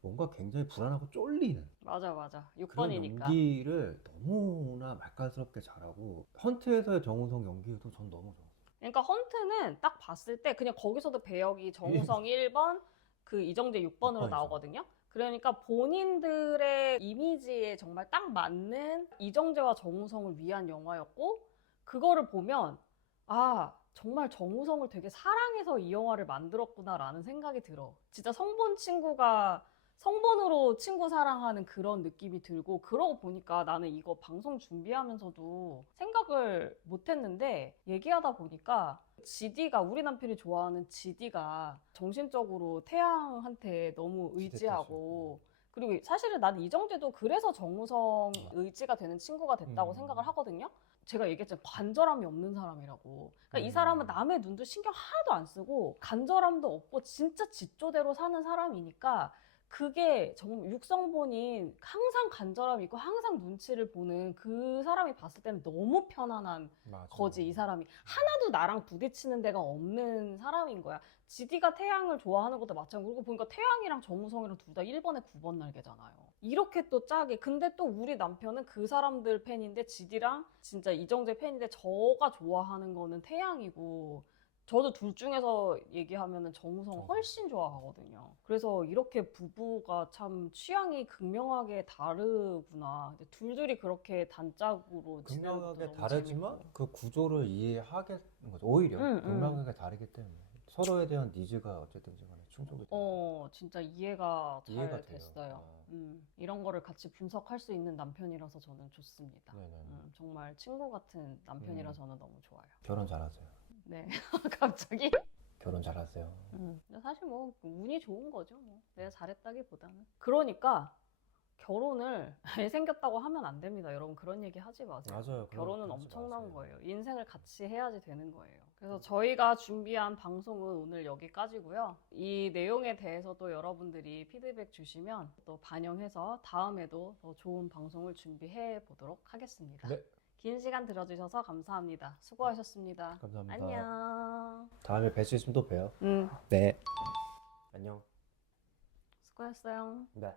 뭔가 굉장히 불안하고 쫄리는 맞아 그런 6번이니까 연기를 너무나 맛깔스럽게 잘하고 헌트에서의 정우성 연기도 전 너무 좋았어요. 그러니까 헌트는 딱 봤을 때 그냥 거기서도 배역이 정우성 1번 그 이정재 6번으로 6번이죠. 나오거든요. 그러니까 본인들의 이미지에 정말 딱 맞는 이정재와 정우성을 위한 영화였고 그거를 보면 아 정말 정우성을 되게 사랑해서 이 영화를 만들었구나라는 생각이 들어. 진짜 성본 친구가 성본으로 친구 사랑하는 그런 느낌이 들고 그러고 보니까 나는 이거 방송 준비하면서도 생각을 못했는데 얘기하다 보니까 GD가 우리 남편이 좋아하는 GD가 정신적으로 태양한테 너무 의지하고 그리고 사실은 난 이정재도 그래서 정우성 의지가 되는 친구가 됐다고 생각을 하거든요. 제가 얘기했잖아요. 관절함이 없는 사람이라고. 그러니까 이 사람은 남의 눈도 신경 하나도 안 쓰고 간절함도 없고 진짜 지조대로 사는 사람이니까 그게 정말 육성본인 항상 간절함이 있고 항상 눈치를 보는 그 사람이 봤을 때는 너무 편안한 거지 이 사람이. 하나도 나랑 부딪히는 데가 없는 사람인 거야. GD가 태양을 좋아하는 것도 마찬가지고 그리고 보니까 태양이랑 정우성이랑 둘 다 1번에 9번 날개잖아요. 이렇게 또 짜게. 근데 또 우리 남편은 그 사람들 팬인데 GD랑 진짜 이정재 팬인데 저가 좋아하는 거는 태양이고 저도 둘 중에서 얘기하면 정우성 훨씬 좋아하거든요. 그래서 이렇게 부부가 참 취향이 극명하게 다르구나. 근데 둘둘이 그렇게 단짝으로 지내는 것도 극명하게 너무 다르지만 재밌고. 그 구조를 이해하겠는 거죠. 오히려 극명하게 다르기 때문에 서로에 대한 니즈가 어쨌든지 간에 충족이 돼요. 진짜 이해가 잘 이해가 돼요. 됐어요. 이런 거를 같이 분석할 수 있는 남편이라서 저는 좋습니다. 네네. 정말 친구 같은 남편이라 저는 너무 좋아요. 결혼 잘하세요. 네. 갑자기? 결혼 잘하세요. 근데 사실 뭐 운이 좋은 거죠. 뭐. 내가 잘했다기보다는. 그러니까 결혼을 애 생겼다고 하면 안 됩니다. 여러분 그런 얘기 하지 마세요. 맞아요. 결혼은 그렇게 하지 엄청난 마세요. 거예요. 인생을 같이 해야지 되는 거예요. 그래서 저희가 준비한 방송은 오늘 여기까지고요. 이 내용에 대해서도 여러분들이 피드백 주시면 또 반영해서 다음에도 더 좋은 방송을 준비해 보도록 하겠습니다. 네. 긴 시간 들어주셔서 감사합니다. 수고하셨습니다. 감사합니다. 안녕. 다음에 뵐 수 있으면 또 봬요. 응, 네. 안녕. 수고했어요. 네.